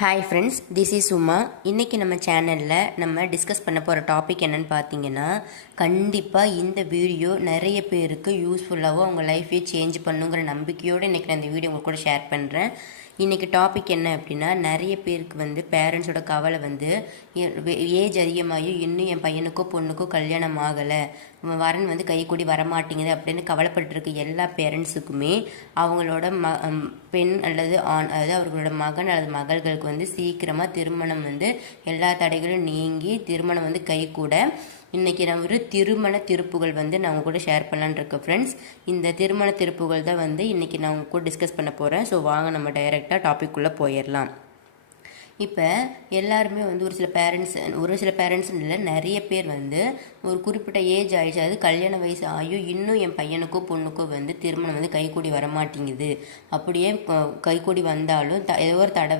Hi friends, this is Uma. இன்றைக்கி நம்ம சேனலில் நம்ம டிஸ்கஸ் பண்ண போகிற டாபிக் என்னென்னு பார்த்தீங்கன்னா, கண்டிப்பாக இந்த வீடியோ நிறைய பேருக்கு யூஸ்ஃபுல்லாகவும் அவங்க லைஃப்பே சேஞ்ச் பண்ணுங்கிற நம்பிக்கையோடு இன்றைக்கி நான் இந்த வீடியோ உங்கள் கூட ஷேர் பண்ணுறேன். இன்றைக்கி டாபிக் என்ன அப்படின்னா, நிறைய பேருக்கு பேரண்ட்ஸோட கவலை ஏஜ் அதிகமாகி இன்னும் என் பையனுக்கோ பொண்ணுக்கோ கல்யாணம் ஆகலை, வரன் கைக்கூடி வரமாட்டேங்குது அப்படின்னு கவலைப்பட்டுருக்க எல்லா பேரண்ட்ஸுக்குமே அவங்களோட பெண் அல்லது ஆண், அதாவது அவர்களோட மகன் அல்லது மகள்களுக்கு சீக்கிரமாக திருமணம் எல்லா தடைகளும் நீங்கி திருமணம் கைகூட இன்றைக்கி நான் ஒரு திருமண திருப்புகள் நான் உங்க கூட ஷேர் பண்ணலான்னு இருக்கேன் ஃப்ரெண்ட்ஸ். இந்த திருமண திருப்புகள் தான் இன்றைக்கி நான் உங்க கூட டிஸ்கஸ் பண்ண போகிறேன். ஸோ வாங்க நம்ம டைரெக்டாக டாபிக்குள்ளே போயிடலாம். இப்போ எல்லாருமே ஒரு சில பேரண்ட்ஸ் இல்லை, நிறைய பேர் ஒரு குறிப்பிட்ட ஏஜ் ஆயிடுச்சு, அது கல்யாண வயசு ஆகியும் இன்னும் என் பையனுக்கோ பொண்ணுக்கோ திருமணம் கைக்கூடி வரமாட்டேங்குது. அப்படியே கைக்கூடி வந்தாலும் ஏதோ ஒரு தடை